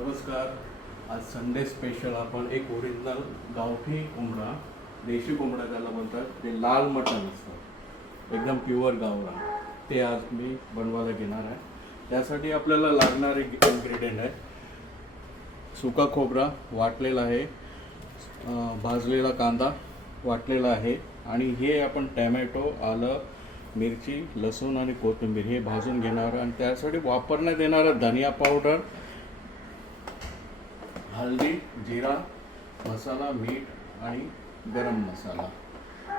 नमस्कार. आज Sunday special आपण एक ओरिजिनल गावठी कोंबडा, देशी कोंबडा त्याला बोलतात, ते लाल मटण असतं, एकदम प्युअर गावरान, ते आज मी बनवायला घेणार आहे. त्यासाठी आपल्याला लागणारे इन्ग्रेडियंट आहे सुका खोबरा वाटलेला आहे, भाजलेला कांदा वाटलेला आहे, आणि हे आपण टॅमॅटो, आलं, मिरची, लसूण आणि कोथिंबीर हे भाजून घेणार. आणि त्यासाठी वापरण्यात येणारा धनिया पावडर, हळदी, जिरा मसाला, मीठ आणि गरम मसाला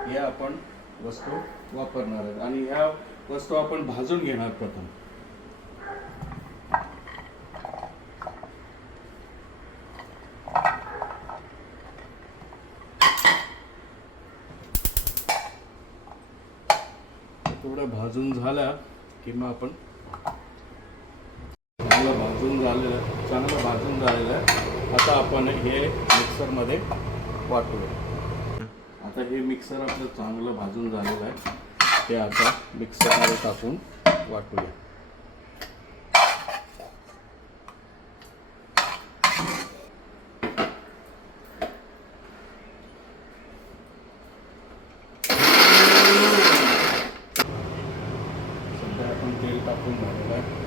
हे आपण वस्तू वापरणार आहेत. आणि ह्या वस्तू आपण भाजून घेणार प्रथम. थोडं भाजून झाल्या की मग आपण चांगलं भाजून झालेलं आहे. आता आपण हे मिक्सरमध्ये वाटूया. आता हे मिक्सर आपलं चांगलं भाजून झालेलं आहे, ते आता मिक्सरमध्ये टाकून वाटूया. सध्या आपण तेल टाकून झालेलं आहे.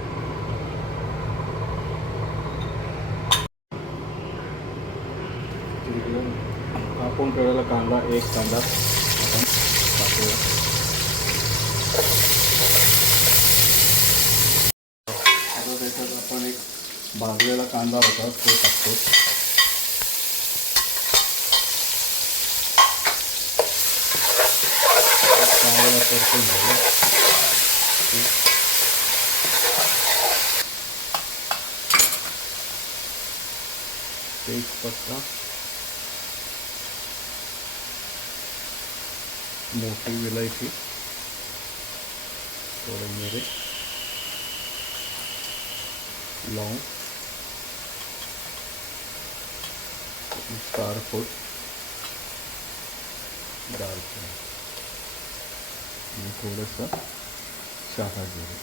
कापून ठेवलेला कांदा, एक कांदा आपण टाकूया. आता त्याच्यात आपण एक भाजलेला कांदा होता तो टाकतो. चांगला परतून झाला. तेजपत्ता, मोठी विलायची, थोडे मिरे, लौंग, स्टारफूट, दालचिनी आणि थोडंसं शहाजिरे.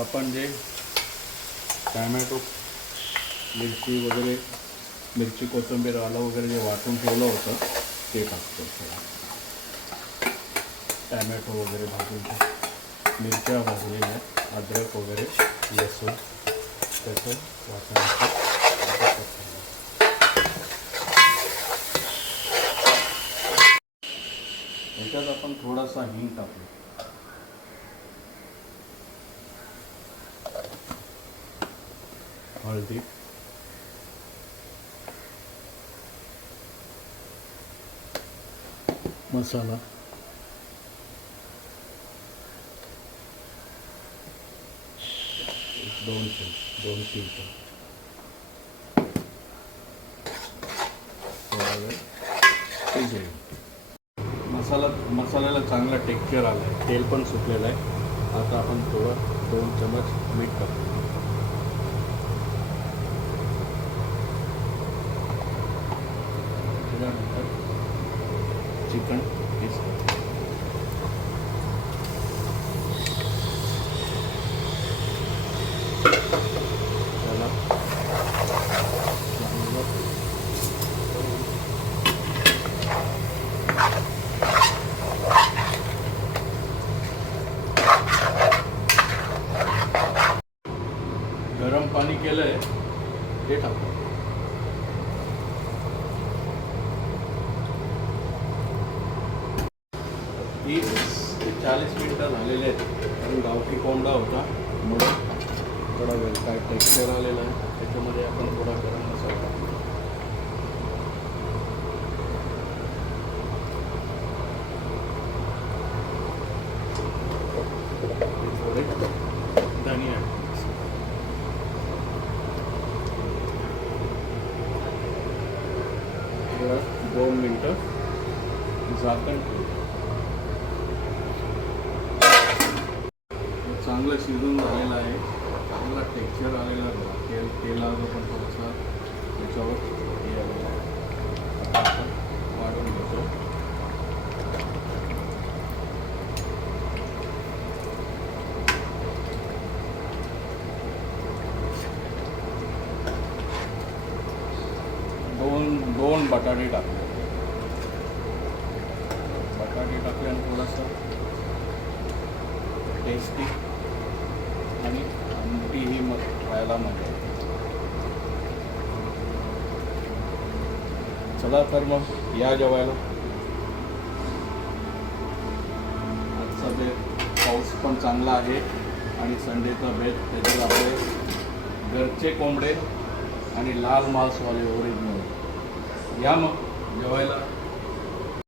आपण जे टॅमॅटो, मिरची वगैरे, मिरची, कोथिंबीर, आलं वगैरे जे वाटून ठेवलं होतं ते टाकतो. टॅमॅटो वगैरे भाजून, मिरच्या भाजलेल्या, अद्रक वगैरे, लसूण त्याचं वाटण. याच्यात आपण थोडासा हिंग टाकू. हळदी, मसाला, दोन चमचे, थोडा वेळ शिजवून. मसाल्याला चांगला टेक्स्चर आलं आहे, तेल पण सुटलेलं आहे. आता आपण थोडं 2 चमच मीठ टाकू. त्याच्यानंतर चिकन पीस त्याला गरम पाणी केलं आहे ते टाकू. 30 ते 40 मिनटं झालेले आहेत. कारण गावठी कोंबडा होता म्हणून थोडा वेळ काय टेक्स्चर आलेला आहे. त्याच्यामध्ये आपण थोडा गरम मसाला टाकू. थोडे धनिया, 2 मिनटं झाकण ठेवू. चांगलं शिजून झालेलं आहे, चांगला टेक्स्चर आलेला आहे. तेलावर पण थोडासा त्याच्यावर हे आलेलं आहे. आपण वाढून घेतो. दोन बटाटे टाकले. बटाटे टाकले आणि थोडंसं टेस्टी आणि आमटी ही मग खायला मजा येते. चला तर मग या जेवायला. आजचा बेत पाऊस पण चांगला आहे आणि संडेचा बेत त्याच्यात आपले घरचे कोंबडे आणि लाल मांसवाले ओरिजिनल. या मग जेवायला.